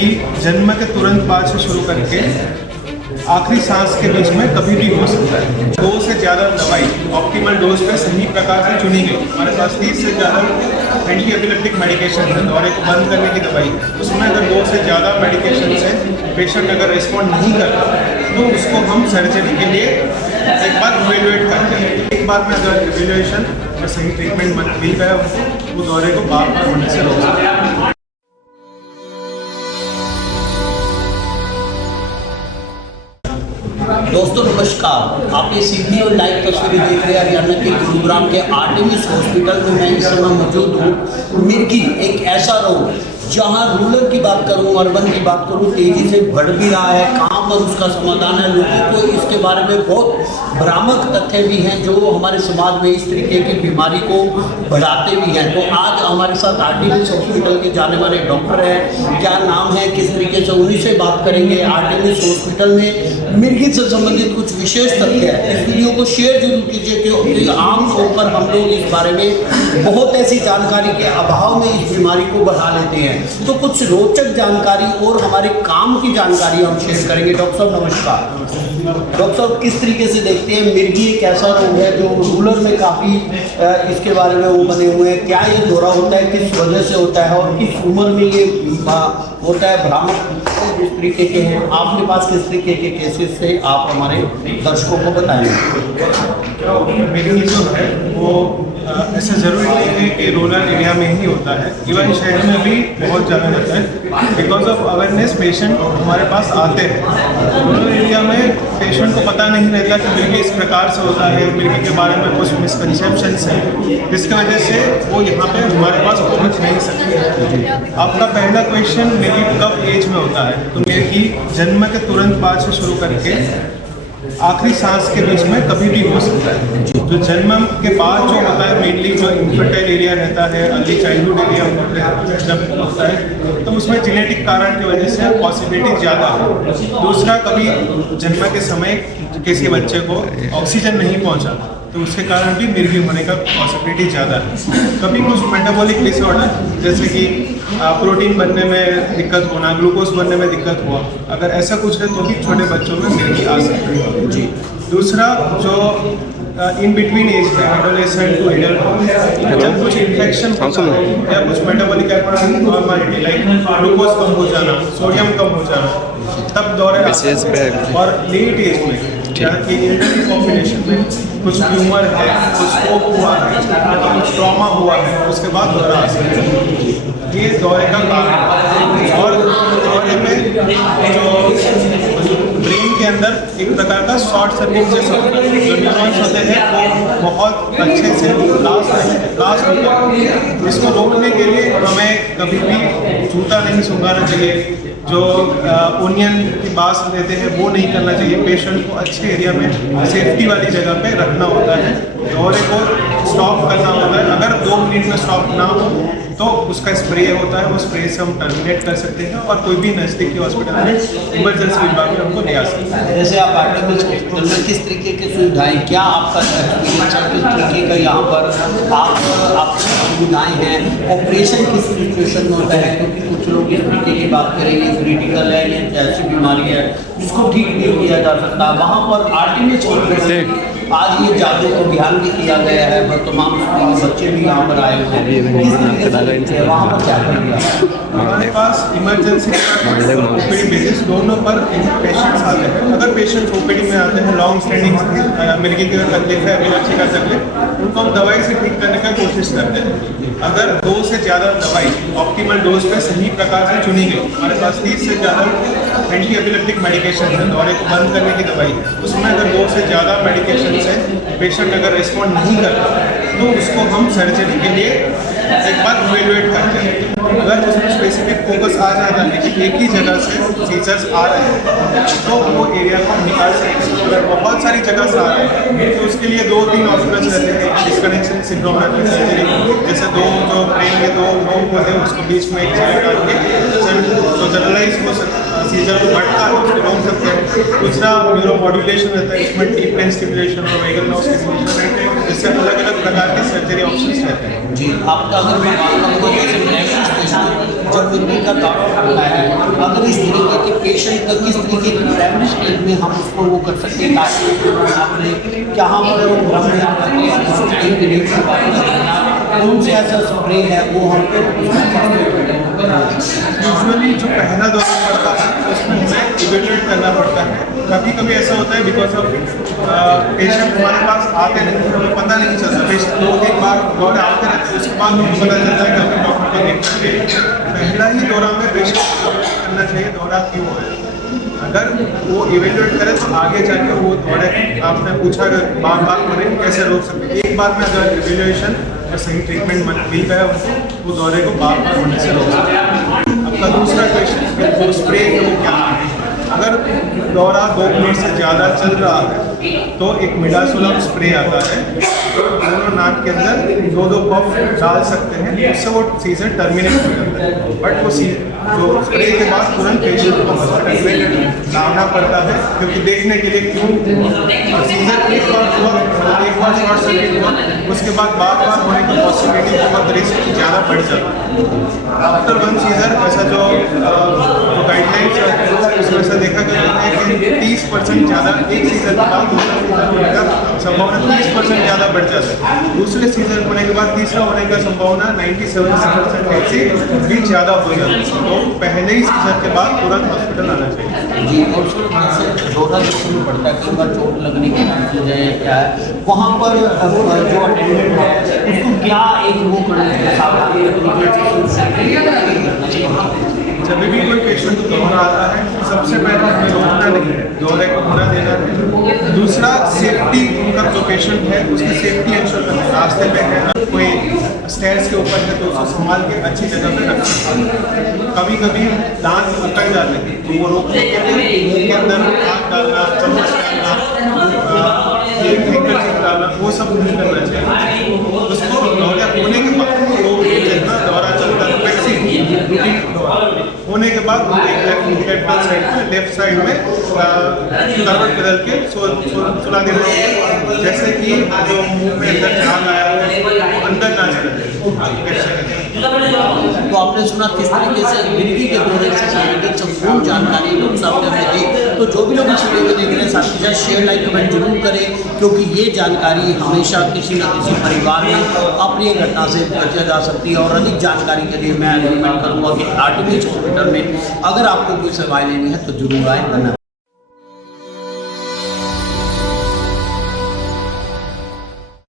मिर्गी जन्म के तुरंत बाद से शुरू करके आखिरी सांस के बीच में कभी भी हो सकता है। 2 से ज़्यादा दवाई ऑप्टिमल डोज पे सही प्रकार से चुनी गई। हमारे पास 30 से ज़्यादा एंटी एपिलेप्टिक मेडिकेशन है, दौरे को बंद करने की दवाई। उसमें अगर 2 से ज़्यादा मेडिकेशन से पेशेंट अगर रिस्पॉन्ड नहीं करता तो उसको हम सर्जरी के लिए एक बार इवेल्युएट करते हैं। एक बार में अगर इवेल्युएशन और सही ट्रीटमेंट मिल गया उनको, वो दौरे को बार बार होने से रोक सकते हैं। दोस्तों नमस्कार, आप ये सीधी और लाइव तस्वीरें देख रहे हैं हरियाणा के गुरुग्राम के आर्टेमिस हॉस्पिटल में। मैं इस समय मौजूद हूँ। मिर्गी एक ऐसा रोग जहाँ रूरल की बात करूँ, अर्बन की बात करूँ, तेजी से बढ़ भी रहा है। कहाँ पर उसका समाधान है, लोगों को इसके बारे में बहुत भ्रामक तथ्य भी हैं जो हमारे समाज में इस तरीके की बीमारी को बढ़ाते भी हैं। तो आज हमारे साथ आर्टेमिस हॉस्पिटल के जाने वाले डॉक्टर हैं, क्या नाम है, किस तरीके से, उन्हीं से बात करेंगे। आर्टेमिस हॉस्पिटल में मिर्गी से संबंधित कुछ विशेष तथ्य है, इस वीडियो को शेयर जरूर कीजिए क्योंकि आमतौर पर हम लोग इस बारे में बहुत ऐसी जानकारी के अभाव में इस बीमारी को बढ़ा लेते हैं। तो कुछ रोचक जानकारी और हमारे काम की जानकारी हम शेयर करेंगे। डॉक्टर साहब नमस्कार। डॉक्टर साहब किस तरीके से देखते हैं मिर्गी एक ऐसा रोग है जो रूरल में काफ़ी इसके बारे में वो बने हुए हैं, क्या ये दौरा होता है, किस वजह से होता है और किस उम्र में ये होता है, भ्रामक जिस तरीके के हैं आपके पास, किस तरीके के केसेस से आप हमारे दर्शकों को बताएंगे। मिर्गी जो है वो ऐसा ज़रूरी नहीं है कि रूरल एरिया में ही होता है, इवन शहर में भी बहुत ज़्यादा होता है। बिकॉज ऑफ अवेयरनेस पेशेंट हमारे पास आते हैं। रूरल एरिया में पेशेंट को पता नहीं रहता कि मिर्गी इस प्रकार से होता है, मिर्गी के बारे में कुछ मिसकंसेप्शंस हैं, जिसकी वजह से वो यहाँ पे हमारे पास पहुँच नहीं सकते। आपका पहला क्वेश्चन मिर्गी कब एज में होता है, तो मिर्गी जन्म के तुरंत बाद से शुरू करके आखिरी सांस के बीच में कभी भी हो सकता है। जो जन्म के बाद जो होता है, मेनली जो इन्फर्टाइल एरिया रहता है, अर्ली चाइल्डहुड एरिया जब होता है, तो उसमें जेनेटिक कारण की वजह से पॉसिबिलिटी ज़्यादा है। दूसरा, कभी जन्म के समय किसी बच्चे को ऑक्सीजन नहीं पहुंचा तो उसके कारण भी मिर्गी होने का पॉसिबिलिटी ज़्यादा है। कभी कुछ मेटाबॉलिक डिसऑर्डर जैसे कि प्रोटीन बनने में दिक्कत होना, ग्लूकोज बनने में दिक्कत हुआ, अगर ऐसा कुछ है तो भी छोटे बच्चों में मिर्गी आ सकती है जी। दूसरा, जो इन बिटवीन एज है, एडोलेसेंट टू एडल्ट, जब कुछ इन्फेक्शन या कुछ मेटाबॉलिक एबनॉर्मलिटी लाइक ग्लूकोज कम हो जाना, सोडियम कम हो जाना, तब दौरे और लेट एज में कि एल्डरली पॉपुलेशन में कुछ ट्यूमर है, कुछ स्ट्रोक हुआ है, कुछ ट्रॉमा हुआ है, उसके बाद दौरा आ सकता है। ये दौरे का कारण है। और दौरे में जो ब्रेन के अंदर एक प्रकार का शॉर्ट सर्किट जैसा होता है, जो न्यूरॉन्स होते हैं वो बहुत अच्छे से ब्लास्ट होते हैं। इसको रोकने के लिए हमें कभी भी जूता नहीं सूंघाना चाहिए, जो ओनियन की बास लेते हैं वो नहीं करना चाहिए। पेशेंट को अच्छे एरिया में सेफ्टी वाली जगह पे रखना होता है, दौरे को स्टॉप करना होता है। अगर 2 मिनट में स्टॉप ना हो तो उसका स्प्रे होता है, वो स्प्रे से हम टर्मिनेट कर सकते हैं और कोई भी नज़दीकी हॉस्पिटल में इमरजेंसी विभाग में हमको ले आ सकते हैं। जैसे आप आर्टेमिस हॉस्पिटल में किस तरीके की सुविधाएं, क्या आपका एक्सपीरियंस है, किस तरीके का यहाँ पर आपकी सुविधाएँ हैं, ऑपरेशन किस सिचुएशन में होता है, क्योंकि कुछ लोग इस तरीके की बात करेंगे क्रिटिकल है, ये ऐसी बीमारी है जिसको ठीक नहीं किया जा सकता, वहाँ पर आर्टेमिस हॉस्पिटल आज ये जागरूक अभियान भी किया गया है, वर्तमान में बच्चे भी यहाँ पर आए हुए हैं, वहाँ पर क्या करेंगे? हमारे पास इमरजेंसी ओपीडी बेसिस दोनों पर पेशेंट्स आते हैं। अगर पेशेंट्स ओपीडी में आते हैं लॉन्ग स्टैंडिंग मिर्गी की तकलीफ है, एपिलेप्सी का तकलीफ, उनको हम दवाई से ठीक करने का कोशिश करते हैं। अगर 2 से ज़्यादा दवाई ऑप्टिमल डोज पे सही प्रकार से चुनी गई, हमारे पास 30 से ज़्यादा एंटी एपिलेप्टिक मेडिकेशन है, दौरे को बंद करने की दवाई, उसमें अगर 2 से ज़्यादा मेडिकेशन से पेशेंट अगर रिस्पॉन्ड नहीं करता तो उसको हम सर्जरी के लिए एक बार इवेल्युएट करते हैं। अगर उसमें स्पेसिफिक फोकस आ जाता है कि एक ही जगह से फीचर्स आ रहे हैं तो वो एरिया को हम निकाल सकते हैं। अगर बहुत सारी जगह से आ रहे हैं तो उसके लिए 2-3 ऑप्शंस रहते हैं। डिस्कनेक्शन सिंड्रोम है सर्जरी, जैसे 2 जो ब्रेन के 2 लोग होते हैं उसको बीच में एक जगह डाल के तो जनरलाइज हो सकता है, सीजर को बढ़ता है उसको रोक सकते हैं। दूसरा न्यूरोमॉड्यूलेशन रहता है, इसमें डीप ब्रेन स्टिमुलेशन और वेगन नॉस स्टिमुलेशन रहते हैं, जिससे अलग अलग प्रकार के सर्जरी ऑप्शंस रहते हैं। जी, आपका अगर मैं बात करूँ जब मिर्गी का दौरा पड़ता है, अगर इस तरीके के पेशेंट का किस तरीके की प्राइमरी स्टेज में हम उसको वो कर सकते हैं आपने कहाँ पर कौन से ऐसा स्प्रे है वो हमको यूजुअली जो पहला दौरा पड़ता है उसमें हमें इवेल्युएट करना पड़ता है। कभी कभी ऐसा होता है बिकॉज ऑफ पेशेंट हमारे पास आते रहते हैं, हमें पता नहीं चलता। पेशेंट 2-3 बार दौरे आते रहते हैं, उसके बाद हमें पता चलता है कि हमें डॉक्टर को देखना चाहिए। पहला ही दौरा में पेशेंट को करना चाहिए दौरा क्यों है। अगर वो इवेल्युएट करे तो आगे जाके वो दौरे आपने पूछा अगर बार बार होने कैसे रोक सकते हैं। एक बार में अगर इवेल्युएशन और सही ट्रीटमेंट मिल गया उनको वो दौरे को बार बार होने से रोक सकते हैं। आपका दूसरा क्वेश्चन वो स्प्रे है वो क्या है। अगर दौरा 2 मिनट से ज़्यादा चल रहा है तो एक मिडासोलम स्प्रे आता है, दोनों नाक के अंदर 2-2 पफ डाल सकते हैं, उससे वो सीजन टर्मिनेट हो जाता है। बट वो जो स्प्रे के बाद तुरंत पेशेंट को हॉस्पिटल में लाना पड़ता है, क्योंकि देखने के लिए क्यों सीजन एक बार हुआ, एक बार शॉर्ट सर्किट हुआ, उसके बाद बार बार होने की पॉसिबिलिटी बहुत रिस्क ज़्यादा बढ़ जाता है। आफ्टर 1 सीजन ऐसा जो गाइडलाइंस है उसमें से देखा गया है कि 30% ज़्यादा एक सीजन के बाद दूसरा सीजन होने का संभावना 30% ज़्यादा बढ़ जाता है। दूसरे सीजन होने के बाद तीसरा होने का संभावना 97% ऐसे भी ज़्यादा हो जाता है। तो पहले ही सीजन के बाद तुरंत हॉस्पिटल आना चाहिए। जी, और दौरा जब शुरू पड़ता है कई बार चोट लगने की वजह क्या है वहाँ पर जो अटेंडेंट है उसको क्या एक वो करना चाहिए। जब भी कोई पेशेंट दौरा आता है सबसे पहले हमें रोकना नहीं है, दौरे को होना देना है। दूसरा सेफ्टी उनका जो पेशेंट है उसकी सेफ्टी इंश्योर करना है। रास्ते पे है कोई स्टेयर्स के ऊपर है तो उसको संभाल के अच्छी जगह पे रखना। कभी कभी दांत उकड़ जाते हैं तो वो रोकने के लिए मुंह के अंदर हाथ डालना, चम्मच डालना, डालना वो सब नहीं करना चाहिए। उसको दौरा होने के बाद जितना दौरा चलता है वैसे ही रूटीन होने के बाद लेफ्ट साइड में करवट बदल के सुला देना चाहिए, जैसे कि जो मुंह में अंदर झाग आया है वो अंदर ना चले। तो आपने सुना किस तरीके से मिर्गी के दौरे से संबंधित संपूर्ण जानकारी लोग सामने हमें दी। तो जो भी लोग इस वीडियो को देख रहे हैं साथ ही साथ शेयर लाइक कमेंट जरूर करें, क्योंकि ये जानकारी हमेशा किसी न किसी परिवार में अप्रिय घटना से बचा जा सकती है। और अधिक जानकारी के लिए मैं रिकमेंड करूँगा कि आर्टिमिस हॉस्पिटल में अगर आपको कोई सेवाएं लेनी है तो जरूर आए। धन्यवाद।